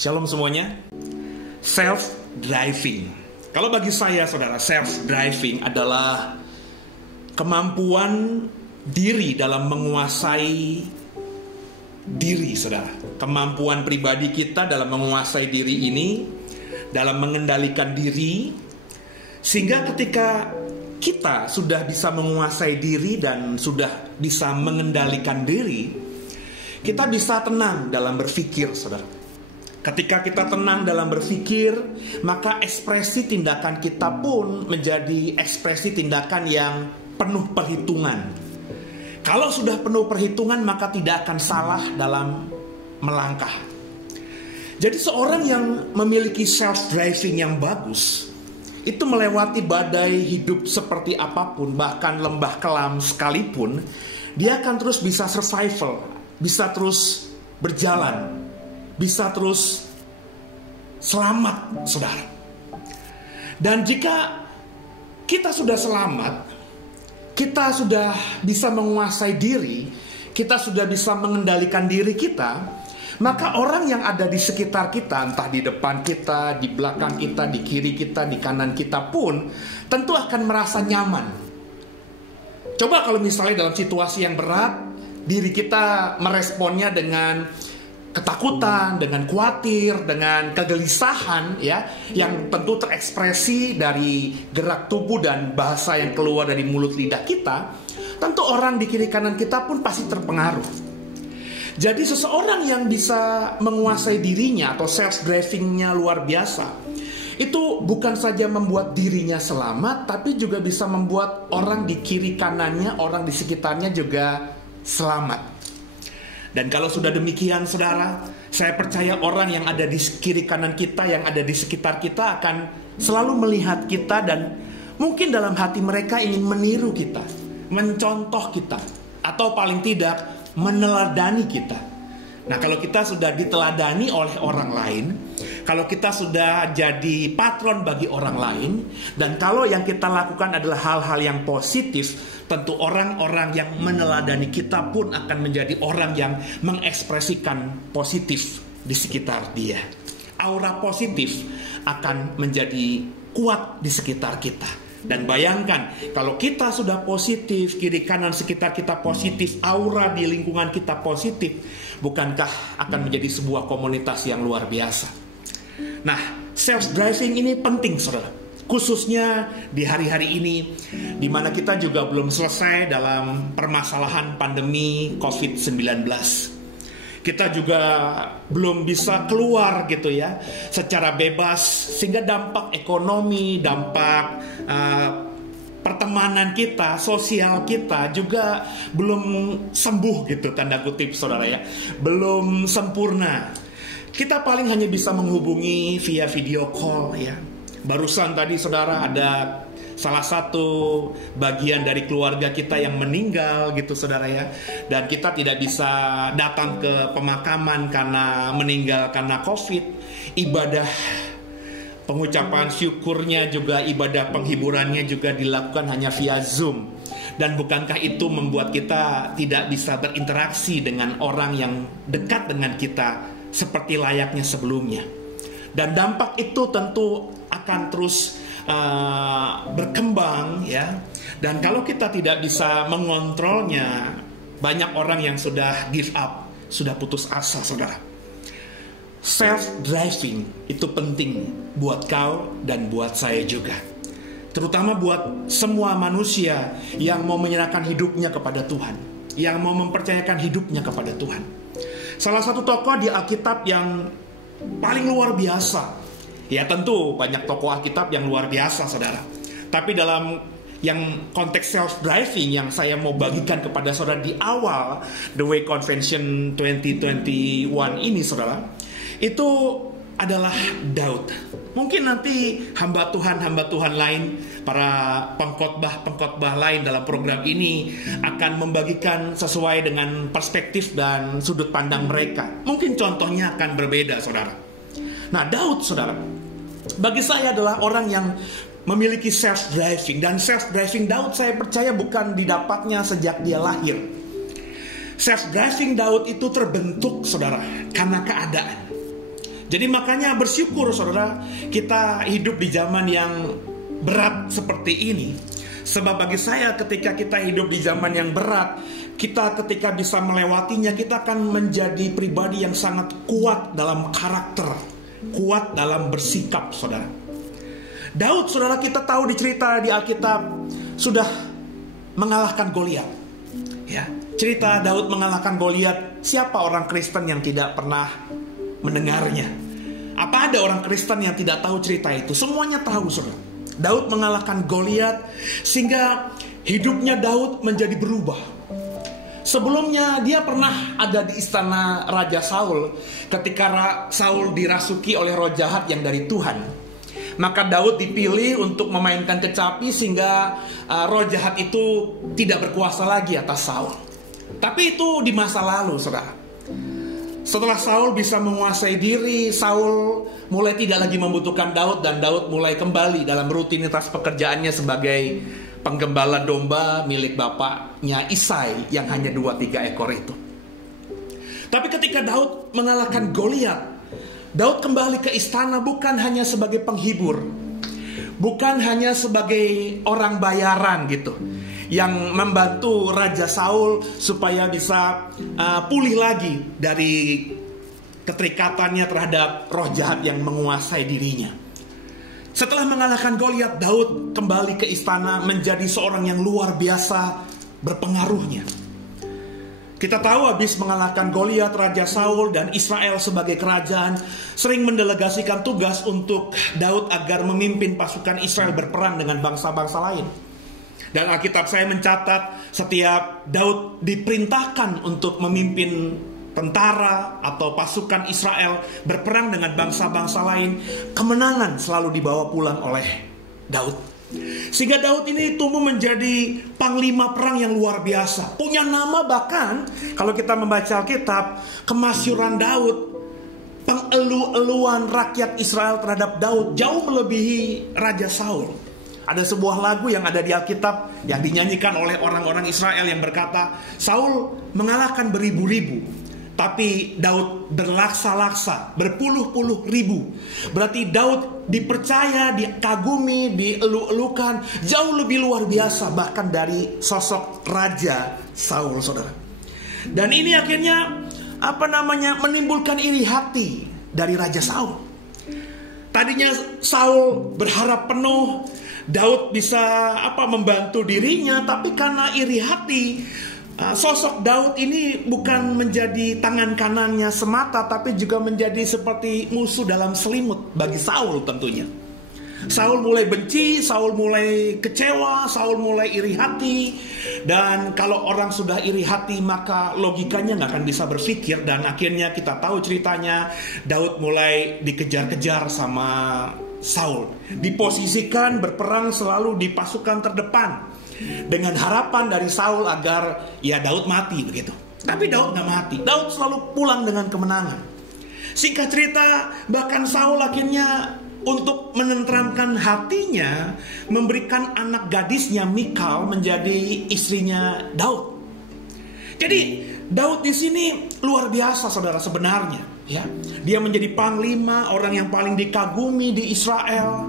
Shalom semuanya. Self-driving. Kalau bagi saya, saudara, self-driving adalah kemampuan diri dalam menguasai diri, saudara. Kemampuan pribadi kita dalam menguasai diri ini, dalam mengendalikan diri, sehingga ketika kita sudah bisa menguasai diri dan sudah bisa mengendalikan diri, kita bisa tenang dalam berpikir, saudara. Ketika kita tenang dalam berpikir, maka ekspresi tindakan kita pun menjadi ekspresi tindakan yang penuh perhitungan. Kalau sudah penuh perhitungan, maka tidak akan salah dalam melangkah. Jadi seorang yang memiliki self-driving yang bagus, itu melewati badai hidup seperti apapun, bahkan lembah kelam sekalipun, dia akan terus bisa survival, bisa terus berjalan, bisa terus selamat, saudara. Dan jika kita sudah selamat, kita sudah bisa menguasai diri, kita sudah bisa mengendalikan diri kita, maka orang yang ada di sekitar kita, entah di depan kita, di belakang kita, di kiri kita, di kanan kita pun, tentu akan merasa nyaman. Coba kalau misalnya dalam situasi yang berat, diri kita meresponnya dengan ketakutan, dengan khawatir, dengan kegelisahan, ya, yang tentu terekspresi dari gerak tubuh dan bahasa yang keluar dari mulut lidah kita, tentu orang di kiri kanan kita pun pasti terpengaruh. Jadi seseorang yang bisa menguasai dirinya atau self-driving-nya luar biasa, itu bukan saja membuat dirinya selamat, tapi juga bisa membuat orang di kiri kanannya, orang di sekitarnya juga selamat. Dan kalau sudah demikian, saudara, saya percaya orang yang ada di kiri kanan kita, yang ada di sekitar kita akan selalu melihat kita dan mungkin dalam hati mereka ingin meniru kita, mencontoh kita, atau paling tidak meneladani kita. Nah, kalau kita sudah diteladani oleh orang lain, kalau kita sudah jadi patron bagi orang lain, dan kalau yang kita lakukan adalah hal-hal yang positif, tentu orang-orang yang meneladani kita pun akan menjadi orang yang mengekspresikan positif di sekitar dia. Aura positif akan menjadi kuat di sekitar kita. Dan bayangkan, kalau kita sudah positif, kiri kanan sekitar kita positif, aura di lingkungan kita positif, bukankah akan menjadi sebuah komunitas yang luar biasa? Nah, self-driving ini penting, saudara. Khususnya di hari-hari ini, di mana kita juga belum selesai dalam permasalahan pandemi COVID-19. Kita juga belum bisa keluar gitu ya, secara bebas, sehingga dampak ekonomi, dampak pertemanan kita, sosial kita juga belum sembuh gitu, tanda kutip, saudara ya. Belum sempurna. Kita paling hanya bisa menghubungi via video call ya. Barusan tadi, saudara, ada salah satu bagian dari keluarga kita yang meninggal gitu, saudara ya. Dan kita tidak bisa datang ke pemakaman karena meninggal karena COVID. Ibadah pengucapan syukurnya juga, ibadah penghiburannya juga dilakukan hanya via Zoom. Dan bukankah itu membuat kita tidak bisa berinteraksi dengan orang yang dekat dengan kita seperti layaknya sebelumnya. Dan dampak itu tentu akan terus berkembang ya. Dan kalau kita tidak bisa mengontrolnya, banyak orang yang sudah give up, sudah putus asa, saudara. Self-driving itu penting buat kau dan buat saya juga, terutama buat semua manusia yang mau menyerahkan hidupnya kepada Tuhan, yang mau mempercayakan hidupnya kepada Tuhan. Salah satu tokoh di Alkitab yang paling luar biasa, ya tentu banyak tokoh Alkitab yang luar biasa, saudara. Tapi dalam yang konteks self-driving yang saya mau bagikan kepada saudara di awal The Way Convention 2021 ini, saudara, itu adalah Daud. Mungkin nanti hamba Tuhan lain, para pengkhotbah lain dalam program ini akan membagikan sesuai dengan perspektif dan sudut pandang mereka. Mungkin contohnya akan berbeda, saudara. Nah, Daud, saudara, bagi saya adalah orang yang memiliki self-driving. Dan self-driving Daud saya percaya bukan didapatnya sejak dia lahir. Self-driving Daud itu terbentuk, saudara, karena keadaan. Jadi makanya bersyukur saudara, kita hidup di zaman yang berat seperti ini. Sebab bagi saya ketika kita hidup di zaman yang berat, kita ketika bisa melewatinya, kita akan menjadi pribadi yang sangat kuat dalam karakter, kuat dalam bersikap saudara. Daud saudara, kita tahu di cerita di Alkitab sudah mengalahkan Goliat. Ya, cerita Daud mengalahkan Goliat, siapa orang Kristen yang tidak pernah mendengarnya? Apa ada orang Kristen yang tidak tahu cerita itu? Semuanya tahu saudara. Daud mengalahkan Goliat sehingga hidupnya Daud menjadi berubah. Sebelumnya dia pernah ada di istana Raja Saul ketika Saul dirasuki oleh roh jahat yang dari Tuhan. Maka Daud dipilih untuk memainkan kecapi sehingga roh jahat itu tidak berkuasa lagi atas Saul. Tapi itu di masa lalu saudara. Setelah Saul bisa menguasai diri, Saul mulai tidak lagi membutuhkan Daud, dan Daud mulai kembali dalam rutinitas pekerjaannya sebagai penggembala domba milik bapaknya Isai yang hanya 2-3 ekor itu. Tapi ketika Daud mengalahkan Goliat, Daud kembali ke istana bukan hanya sebagai penghibur, bukan hanya sebagai orang bayaran gitu, yang membantu Raja Saul supaya bisa pulih lagi dari keterikatannya terhadap roh jahat yang menguasai dirinya. Setelah mengalahkan Goliat, Daud kembali ke istana menjadi seorang yang luar biasa berpengaruhnya. Kita tahu habis mengalahkan Goliat, Raja Saul dan Israel sebagai kerajaan sering mendelegasikan tugas untuk Daud agar memimpin pasukan Israel berperang dengan bangsa-bangsa lain. Dan Alkitab saya mencatat setiap Daud diperintahkan untuk memimpin tentara atau pasukan Israel berperang dengan bangsa-bangsa lain, kemenangan selalu dibawa pulang oleh Daud. Sehingga Daud ini tumbuh menjadi panglima perang yang luar biasa. Punya nama, bahkan kalau kita membaca Alkitab, kemasyuran Daud, pengelu-eluan rakyat Israel terhadap Daud jauh melebihi Raja Saul. Ada sebuah lagu yang ada di Alkitab yang dinyanyikan oleh orang-orang Israel yang berkata, Saul mengalahkan beribu-ribu, tapi Daud berlaksa-laksa, berpuluh-puluh ribu. Berarti Daud dipercaya, dikagumi, dielu-elukan jauh lebih luar biasa bahkan dari sosok Raja Saul saudara. Dan ini akhirnya menimbulkan iri hati dari Raja Saul. Tadinya Saul berharap penuh Daud bisa membantu dirinya, tapi karena iri hati, sosok Daud ini bukan menjadi tangan kanannya semata, tapi juga menjadi seperti musuh dalam selimut bagi Saul tentunya. Saul mulai benci, Saul mulai kecewa, Saul mulai iri hati. Dan kalau orang sudah iri hati, maka logikanya gak akan bisa berpikir. Dan akhirnya kita tahu ceritanya, Daud mulai dikejar-kejar sama Saul, diposisikan berperang selalu di pasukan terdepan dengan harapan dari Saul agar Daud mati begitu. Tapi Daud gak mati, Daud selalu pulang dengan kemenangan. Singkat cerita, bahkan Saul akhirnya untuk menenteramkan hatinya memberikan anak gadisnya Mikal menjadi istrinya Daud. Jadi Daud di sini luar biasa saudara sebenarnya. Ya, dia menjadi panglima, orang yang paling dikagumi di Israel.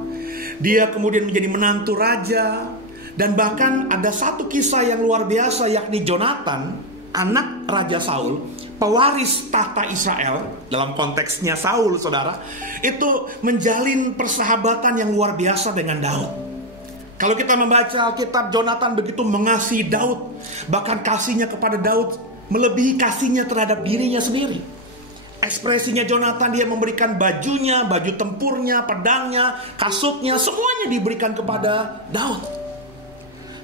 Dia kemudian menjadi menantu raja. Dan bahkan ada satu kisah yang luar biasa, yakni Jonatan, anak Raja Saul, pewaris tahta Israel. Dalam konteksnya Saul saudara, itu menjalin persahabatan yang luar biasa dengan Daud. Kalau kita membaca Alkitab, Jonatan begitu mengasihi Daud. Bahkan kasihnya kepada Daud melebihi kasihnya terhadap dirinya sendiri. Ekspresinya Jonatan, dia memberikan bajunya, baju tempurnya, pedangnya, kasutnya, semuanya diberikan kepada Daud.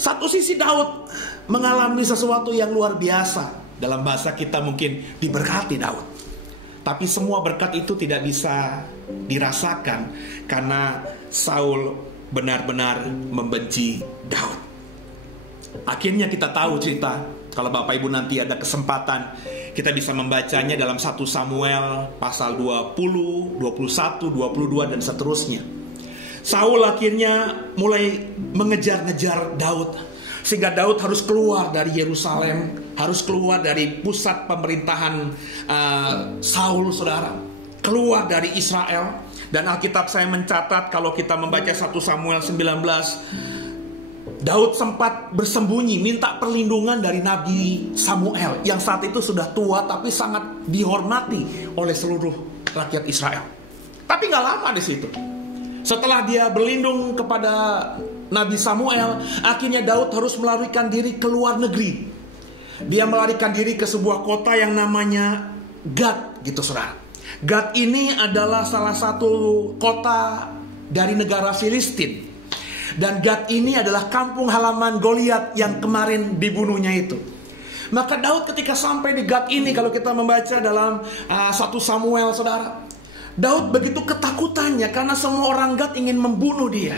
Satu sisi Daud mengalami sesuatu yang luar biasa. Dalam bahasa kita mungkin diberkati Daud. Tapi semua berkat itu tidak bisa dirasakan karena Saul benar-benar membenci Daud. Akhirnya kita tahu cerita. Kalau Bapak Ibu nanti ada kesempatan, kita bisa membacanya dalam 1 Samuel pasal 20, 21, 22 dan seterusnya. Saul akhirnya mulai mengejar-ngejar Daud, sehingga Daud harus keluar dari Yerusalem, harus keluar dari pusat pemerintahan Saul saudara. keluar dari Israel. Dan Alkitab saya mencatat, kalau kita membaca 1 Samuel 19, Daud sempat bersembunyi minta perlindungan dari Nabi Samuel yang saat itu sudah tua tapi sangat dihormati oleh seluruh rakyat Israel. Tapi gak lama di situ. Setelah dia berlindung kepada Nabi Samuel, akhirnya Daud harus melarikan diri ke luar negeri. Dia melarikan diri ke sebuah kota yang namanya Gad, gitu saudara. Gad ini adalah salah satu kota dari negara Filistin. Dan Gad ini adalah kampung halaman Goliat yang kemarin dibunuhnya itu. Maka Daud ketika sampai di Gad ini, kalau kita membaca dalam 1 Samuel, saudara, Daud begitu ketakutannya karena semua orang Gad ingin membunuh dia.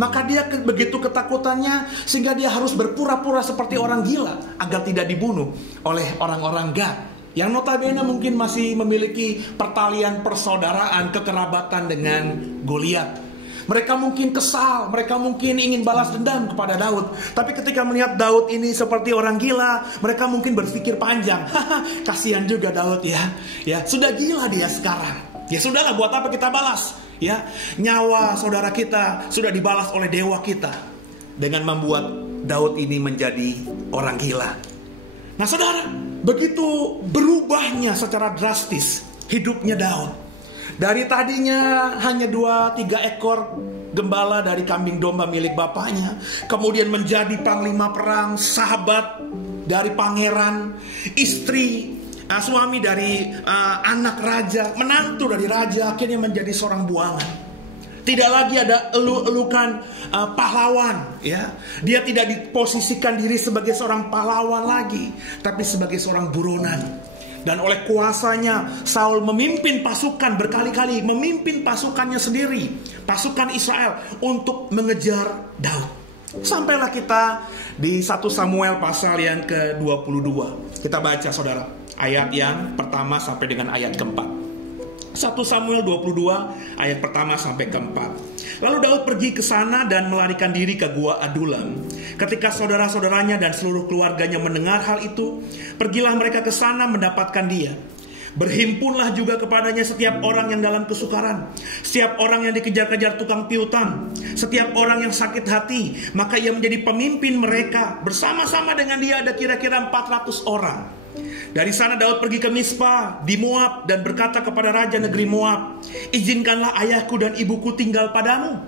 Maka dia begitu ketakutannya sehingga dia harus berpura-pura seperti orang gila agar tidak dibunuh oleh orang-orang Gad yang notabene mungkin masih memiliki pertalian persaudaraan, kekerabatan dengan Goliat. Mereka mungkin kesal, mereka mungkin ingin balas dendam kepada Daud. Tapi ketika melihat Daud ini seperti orang gila, mereka mungkin berpikir panjang. Kasihan juga Daud ya. Ya, sudah gila dia sekarang. Ya sudahlah, buat apa kita balas? Ya, nyawa saudara kita sudah dibalas oleh dewa kita dengan membuat Daud ini menjadi orang gila. Nah, saudara, begitu berubahnya secara drastis hidupnya Daud. Dari tadinya hanya 2-3 ekor gembala dari kambing domba milik bapaknya, kemudian menjadi panglima perang, sahabat dari pangeran, istri, suami dari anak raja, menantu dari raja, akhirnya menjadi seorang buangan. Tidak lagi ada elu-elukan pahlawan, ya. Dia tidak diposisikan diri sebagai seorang pahlawan lagi, tapi sebagai seorang buronan. Dan oleh kuasanya Saul memimpin pasukan berkali-kali, memimpin pasukannya sendiri, pasukan Israel untuk mengejar Daud. Sampailah kita di 1 Samuel pasal yang ke-22. Kita baca saudara, ayat yang pertama sampai dengan ayat keempat. 1 Samuel 22 ayat pertama sampai keempat. Lalu Daud pergi ke sana dan melarikan diri ke gua Adulam. Ketika saudara-saudaranya dan seluruh keluarganya mendengar hal itu, pergilah mereka ke sana mendapatkan dia. Berhimpunlah juga kepadanya setiap orang yang dalam kesukaran, setiap orang yang dikejar-kejar tukang piutang, setiap orang yang sakit hati. Maka ia menjadi pemimpin mereka. Bersama-sama dengan dia ada kira-kira 400 orang. Dari sana Daud pergi ke Mispa di Moab dan berkata kepada raja negeri Moab, "Izinkanlah ayahku dan ibuku tinggal padamu,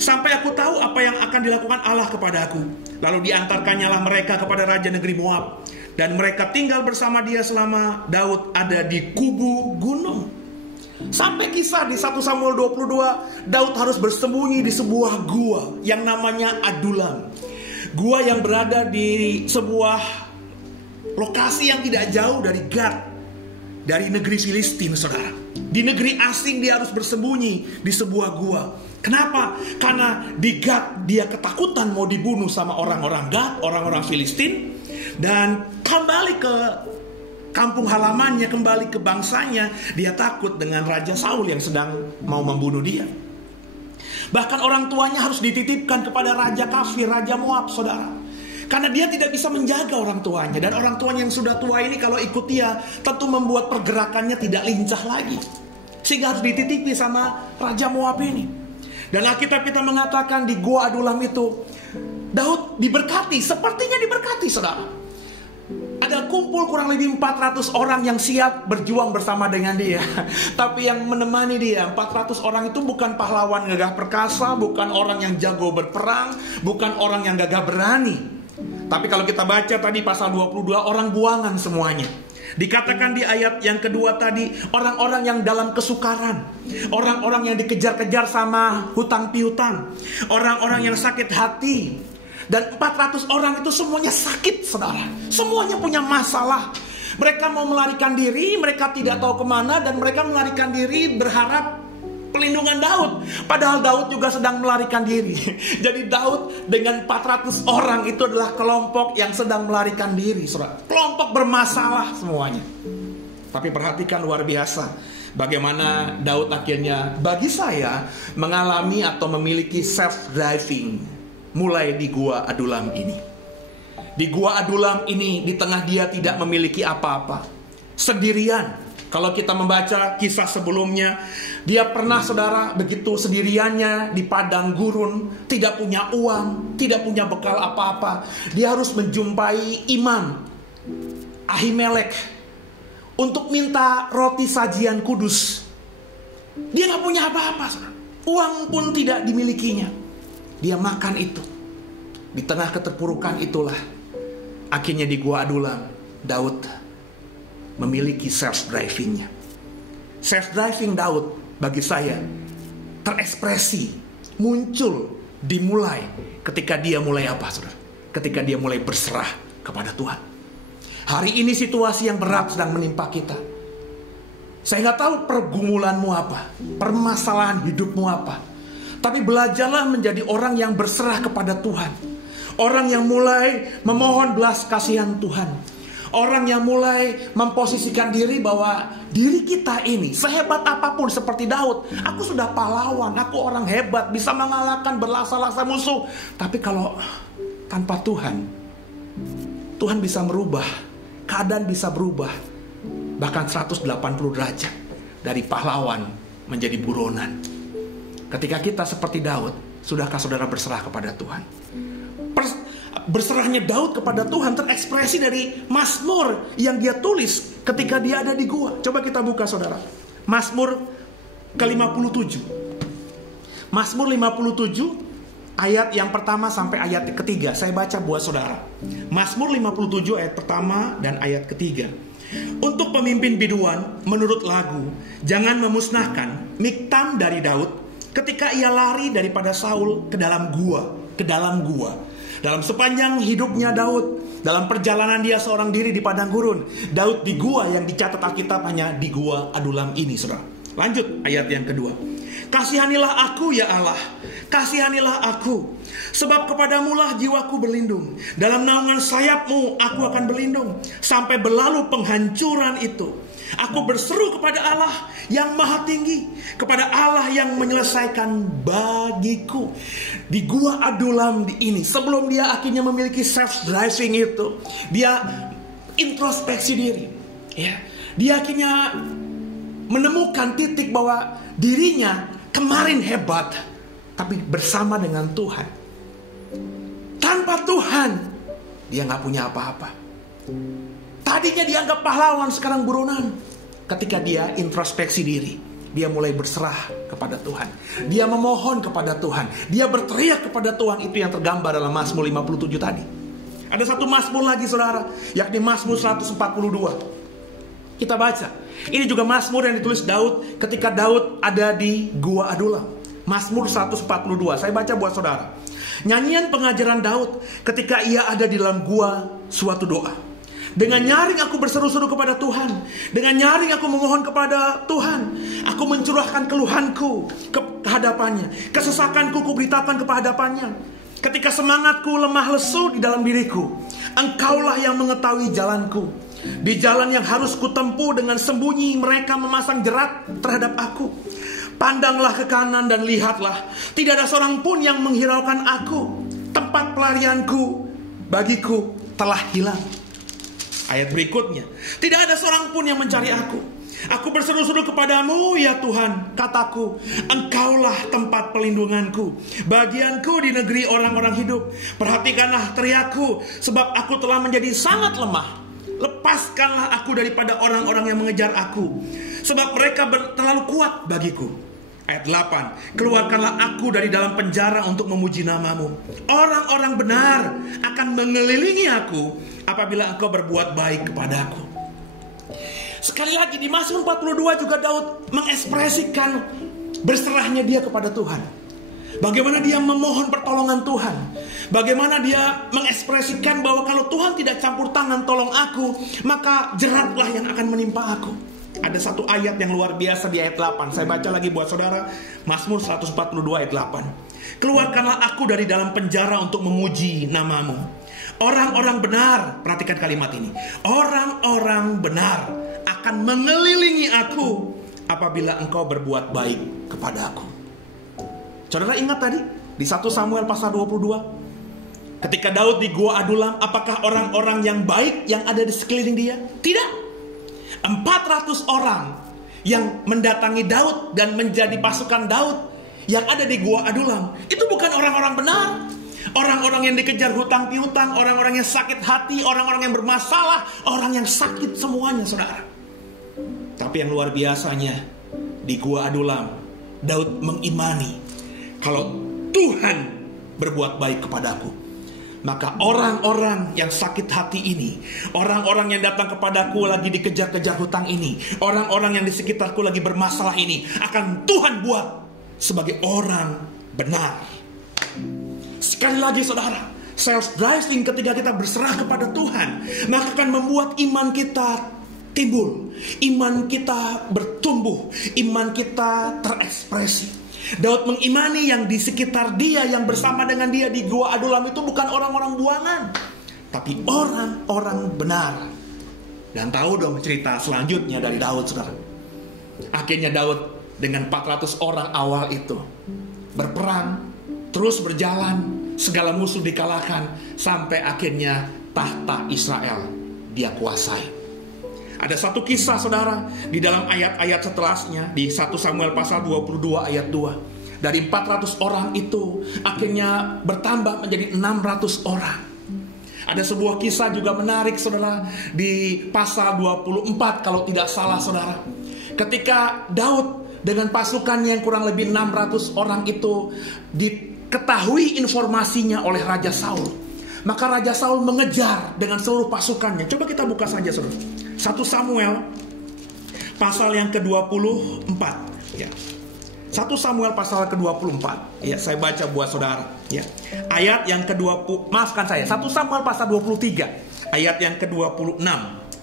sampai aku tahu apa yang akan dilakukan Allah kepadaku." Lalu diantarkannyalah mereka kepada raja negeri Moab, dan mereka tinggal bersama dia selama Daud ada di kubu gunung. Sampai kisah di 1 Samuel 22, Daud harus bersembunyi di sebuah gua yang namanya Adulam. Gua yang berada di sebuah lokasi yang tidak jauh dari Gad, dari negeri Filistin, saudara. Di negeri asing dia harus bersembunyi di sebuah gua. Kenapa? Karena di Gad dia ketakutan mau dibunuh sama orang-orang Gad, orang-orang Filistin. Dan kembali ke kampung halamannya, kembali ke bangsanya, dia takut dengan Raja Saul yang sedang mau membunuh dia. Bahkan orang tuanya harus dititipkan kepada Raja Kafir, Raja Moab, saudara. Karena dia tidak bisa menjaga orang tuanya. Dan orang tuanya yang sudah tua ini kalau ikut dia, tentu membuat pergerakannya tidak lincah lagi. Sehingga harus dititipi sama Raja Moab ini. Dan Alkitab kita mengatakan di gua Adulam itu, Daud diberkati, sepertinya diberkati, saudara. Ada kumpul kurang lebih 400 orang yang siap berjuang bersama dengan dia. Tapi yang menemani dia, 400 orang itu bukan pahlawan gagah perkasa, bukan orang yang jago berperang, bukan orang yang gagah berani. Tapi kalau kita baca tadi pasal 22, orang buangan semuanya. Dikatakan di ayat yang kedua tadi, orang-orang yang dalam kesukaran, orang-orang yang dikejar-kejar sama hutang piutang, orang-orang yang sakit hati. Dan 400 orang itu semuanya sakit, saudara. Semuanya punya masalah. Mereka mau melarikan diri, mereka tidak tahu kemana, dan mereka melarikan diri berharap pelindungan Daud. Padahal Daud juga sedang melarikan diri. Jadi Daud dengan 400 orang itu adalah kelompok yang sedang melarikan diri, saudara. Kelompok bermasalah semuanya. Tapi perhatikan luar biasa bagaimana Daud akhirnya, bagi saya, mengalami atau memiliki self-driving mulai di gua Adulam ini. Di gua Adulam ini, di tengah dia tidak memiliki apa-apa, sendirian, Kalau kita membaca kisah sebelumnya, dia pernah, saudara, begitu sendiriannya di padang gurun, tidak punya uang, tidak punya bekal apa-apa. Dia harus menjumpai imam Ahimelek untuk minta roti sajian kudus. Dia gak punya apa-apa, saudara. Uang pun tidak dimilikinya. Dia makan itu. Di tengah keterpurukan itulah, akhirnya di Gua Adulam, Daud memiliki self-drivingnya. Self-driving Daud bagi saya terekspresi, muncul, dimulai ketika dia mulai apa, saudara? Ketika dia mulai berserah kepada Tuhan. Hari ini situasi yang berat sedang menimpa kita. Saya nggak tahu pergumulanmu apa, permasalahan hidupmu apa. Tapi belajarlah menjadi orang yang berserah kepada Tuhan. Orang yang mulai memohon belas kasihan Tuhan. Orang yang mulai memposisikan diri bahwa diri kita ini sehebat apapun seperti Daud. Aku sudah pahlawan, aku orang hebat, bisa mengalahkan berlasa-lasa musuh. Tapi kalau tanpa Tuhan, Tuhan bisa merubah, keadaan bisa berubah. Bahkan 180 derajat, dari pahlawan menjadi buronan. Ketika kita seperti Daud, sudahkah saudara berserah kepada Tuhan? Berserahnya Daud kepada Tuhan terekspresi dari Mazmur yang dia tulis ketika dia ada di gua. Coba kita buka, saudara, Mazmur ke-57. Mazmur 57 ayat yang pertama sampai ayat ketiga. Saya baca buat saudara. Mazmur 57 ayat pertama dan ayat ketiga. Untuk pemimpin biduan menurut lagu, jangan memusnahkan Miktam dari Daud ketika ia lari daripada Saul ke dalam gua. Dalam sepanjang hidupnya Daud, dalam perjalanan dia seorang diri di padang gurun, Daud di gua yang dicatat Alkitab hanya di Gua Adulam ini, saudara. Lanjut ayat yang kedua. Kasihanilah aku ya Allah, kasihanilah aku, sebab kepadamulah jiwaku berlindung. Dalam naungan sayapmu aku akan berlindung sampai berlalu penghancuran itu. Aku berseru kepada Allah yang maha tinggi, kepada Allah yang menyelesaikan bagiku. Di Gua Adulam ini, sebelum dia akhirnya memiliki self-driving itu, dia introspeksi diri, ya. Dia akhirnya menemukan titik bahwa dirinya kemarin hebat, tapi bersama dengan Tuhan. Tanpa Tuhan, dia gak punya apa-apa. Tadinya dianggap pahlawan, sekarang buronan. Ketika dia introspeksi diri, dia mulai berserah kepada Tuhan. Dia memohon kepada Tuhan. Dia berteriak kepada Tuhan. Itu yang tergambar dalam Mazmur 57 tadi. Ada satu Mazmur lagi, saudara, yakni Mazmur 142. Kita baca. Ini juga Mazmur yang ditulis Daud ketika Daud ada di Gua Adulam. Mazmur 142. Saya baca buat saudara. Nyanyian pengajaran Daud ketika ia ada di dalam gua, suatu doa. Dengan nyaring aku berseru-seru kepada Tuhan. Dengan nyaring aku memohon kepada Tuhan. Aku mencurahkan keluhanku ke hadapannya. Kesesakanku kuberitakan kepada hadapannya. Ketika semangatku lemah lesu di dalam diriku, Engkaulah yang mengetahui jalanku. Di jalan yang harus kutempuh dengan sembunyi mereka memasang jerat terhadap aku. Pandanglah ke kanan dan lihatlah, tidak ada seorang pun yang menghiraukan aku. Tempat pelarianku bagiku telah hilang. Ayat berikutnya, tidak ada seorang pun yang mencari aku. Aku berseru-seru kepadamu ya Tuhan, kataku, Engkaulah tempat pelindunganku, bagianku di negeri orang-orang hidup. Perhatikanlah teriakku, sebab aku telah menjadi sangat lemah. Lepaskanlah aku daripada orang-orang yang mengejar aku, sebab mereka terlalu kuat bagiku. Ayat 8, keluarkanlah aku dari dalam penjara untuk memuji namamu. Orang-orang benar akan mengelilingi aku apabila engkau berbuat baik kepadaku. Sekali lagi di Mazmur 42 juga Daud mengekspresikan berserahnya dia kepada Tuhan. Bagaimana dia memohon pertolongan Tuhan. Bagaimana dia mengekspresikan bahwa kalau Tuhan tidak campur tangan tolong aku, maka jeratlah yang akan menimpa aku. Ada satu ayat yang luar biasa di ayat 8. Saya baca lagi buat saudara. Mazmur 142 ayat 8. Keluarkanlah aku dari dalam penjara untuk memuji namamu. Orang-orang benar, perhatikan kalimat ini, orang-orang benar akan mengelilingi aku apabila engkau berbuat baik kepada aku. Saudara ingat tadi di 1 Samuel pasal 22, ketika Daud di Gua Adulam, apakah orang-orang yang baik yang ada di sekeliling dia? Tidak. 400 orang yang mendatangi Daud dan menjadi pasukan Daud yang ada di Gua Adulam, itu bukan orang-orang benar. Orang-orang yang dikejar hutang piutang, orang-orang yang sakit hati, orang-orang yang bermasalah, orang yang sakit semuanya, saudara. Tapi yang luar biasanya, di Gua Adulam, Daud mengimani, kalau Tuhan berbuat baik kepadaku, maka orang-orang yang sakit hati ini, orang-orang yang datang kepadaku lagi dikejar-kejar hutang ini, orang-orang yang di sekitarku lagi bermasalah ini, akan Tuhan buat sebagai orang benar. Sekali lagi saudara, self-driving ketika kita berserah kepada Tuhan, maka akan membuat iman kita timbul, iman kita bertumbuh, iman kita terekspresi. Daud mengimani yang di sekitar dia, yang bersama dengan dia di Gua Adulam itu bukan orang-orang buangan, tapi orang-orang benar. Dan tahu dong cerita selanjutnya dari Daud, saudara. Akhirnya Daud dengan 400 orang awal itu berperang, terus berjalan, segala musuh dikalahkan, sampai akhirnya tahta Israel dia kuasai. Ada satu kisah saudara di dalam ayat-ayat setelahnya, di 1 Samuel pasal 22 ayat 2. Dari 400 orang itu akhirnya bertambah menjadi 600 orang. Ada sebuah kisah juga menarik saudara, di pasal 24 kalau tidak salah saudara. Ketika Daud dengan pasukannya yang kurang lebih 600 orang itu diketahui informasinya oleh Raja Saul, maka Raja Saul mengejar dengan seluruh pasukannya. Coba kita buka saja saudara, 1 Samuel pasal yang ke-24 ya. 1 Samuel pasal ke-24 ya, saya baca buat saudara ya. Ayat yang ke-20, maafkan saya, 1 Samuel pasal 23 ayat yang ke-26.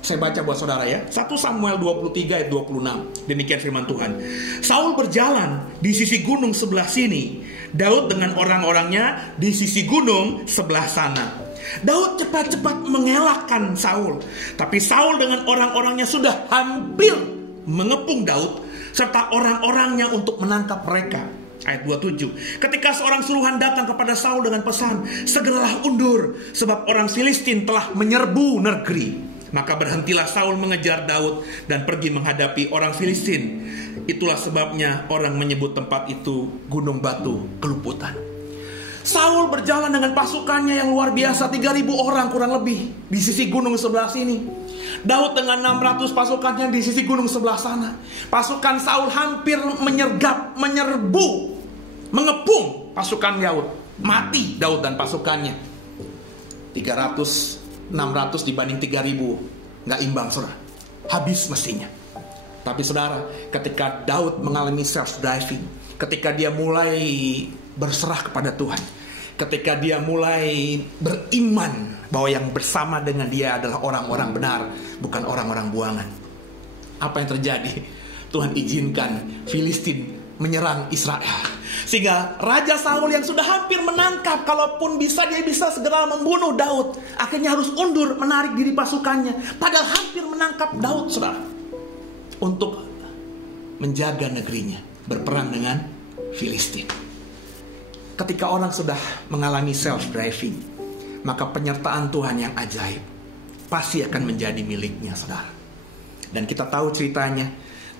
Saya baca buat saudara ya. 1 Samuel 23 ayat 26. Demikian firman Tuhan. Saul berjalan di sisi gunung sebelah sini, Daud dengan orang-orangnya di sisi gunung sebelah sana. Daud cepat-cepat mengelakkan Saul, tapi Saul dengan orang-orangnya sudah hampir mengepung Daud serta orang-orangnya untuk menangkap mereka. Ayat 27. Ketika seorang suruhan datang kepada Saul dengan pesan, segeralah undur, sebab orang Filistin telah menyerbu negeri. Maka berhentilah Saul mengejar Daud dan pergi menghadapi orang Filistin. Itulah sebabnya orang menyebut tempat itu Gunung Batu Keluputan. Saul berjalan dengan pasukannya yang luar biasa, 3.000 orang kurang lebih di sisi gunung sebelah sini. Daud dengan 600 pasukannya di sisi gunung sebelah sana. Pasukan Saul hampir menyerbu, mengepung pasukan Daud. Mati Daud dan pasukannya. 600 dibanding 3.000, nggak imbang saudara, habis mestinya. Tapi saudara, ketika Daud mengalami self-driving, ketika dia mulai berserah kepada Tuhan, ketika dia mulai beriman bahwa yang bersama dengan dia adalah orang-orang benar, bukan orang-orang buangan, apa yang terjadi? Tuhan izinkan Filistin menyerang Israel, sehingga Raja Saul yang sudah hampir menangkap, kalaupun bisa dia bisa segera membunuh Daud, akhirnya harus undur, menarik diri pasukannya, padahal hampir menangkap Daud saudara, untuk menjaga negerinya, berperang dengan Filistin. Ketika orang sudah mengalami self-driving, maka penyertaan Tuhan yang ajaib pasti akan menjadi miliknya saudara. Dan kita tahu ceritanya,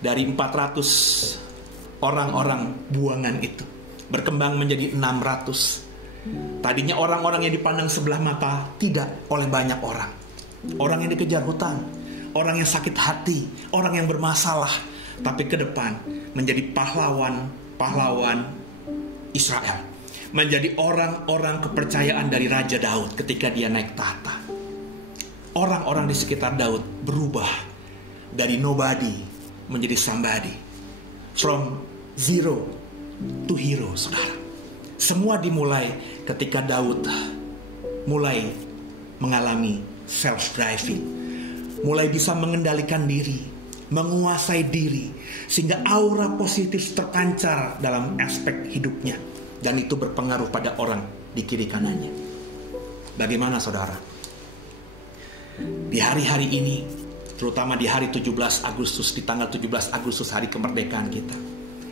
dari 400 orang-orang buangan itu berkembang menjadi 600. Tadinya orang-orang yang dipandang sebelah mata tidak oleh banyak orang. Orang yang dikejar hutang, orang yang sakit hati, orang yang bermasalah. Tapi ke depan menjadi pahlawan Israel. Menjadi orang-orang kepercayaan dari Raja Daud ketika dia naik tahta. Orang-orang di sekitar Daud berubah dari nobody menjadi somebody. From zero to hero saudara. Semua dimulai ketika Daud mulai mengalami self-driving, mulai bisa mengendalikan diri, menguasai diri, sehingga aura positif terpancar dalam aspek hidupnya, dan itu berpengaruh pada orang di kiri kanannya. Bagaimana saudara? Di hari-hari ini, terutama di hari 17 Agustus, di tanggal 17 Agustus hari kemerdekaan kita,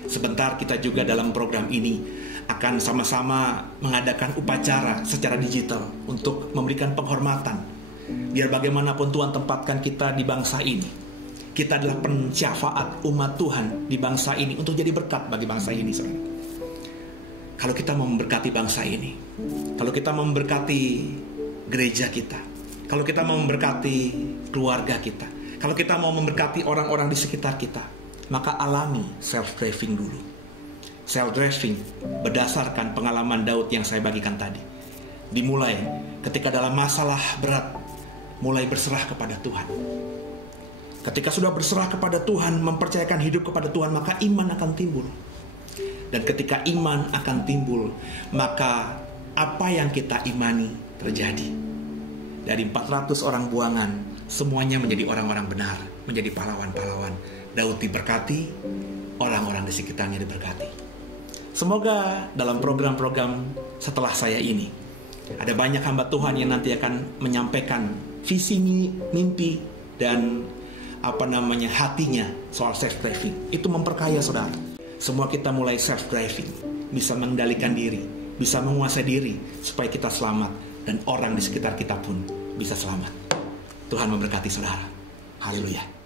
sebentar kita juga dalam program ini akan sama-sama mengadakan upacara secara digital untuk memberikan penghormatan. Biar bagaimanapun Tuhan tempatkan kita di bangsa ini, Kita adalah pensyafaat umat Tuhan di bangsa ini untuk jadi berkat bagi bangsa ini, saudara. Kalau kita mau memberkati bangsa ini, kalau kita mau memberkati gereja kita, kalau kita mau memberkati keluarga kita, kalau kita mau memberkati orang-orang di sekitar kita, maka alami self-driving dulu. Self-driving berdasarkan pengalaman Daud yang saya bagikan tadi. Dimulai ketika dalam masalah berat, mulai berserah kepada Tuhan. Ketika sudah berserah kepada Tuhan, mempercayakan hidup kepada Tuhan, maka iman akan timbul. Dan ketika iman akan timbul, maka apa yang kita imani terjadi. Dari 400 orang buangan, semuanya menjadi orang-orang benar, menjadi pahlawan-pahlawan. Daud diberkati, orang-orang di sekitarnya diberkati. Semoga dalam program-program setelah saya ini, ada banyak hamba Tuhan yang nanti akan menyampaikan visi, mimpi, dan hatinya soal self-driving. Itu memperkaya, saudara. Semua kita mulai self-driving, bisa mengendalikan diri, bisa menguasai diri, supaya kita selamat, dan orang di sekitar kita pun bisa selamat. Tuhan memberkati saudara. Haleluya.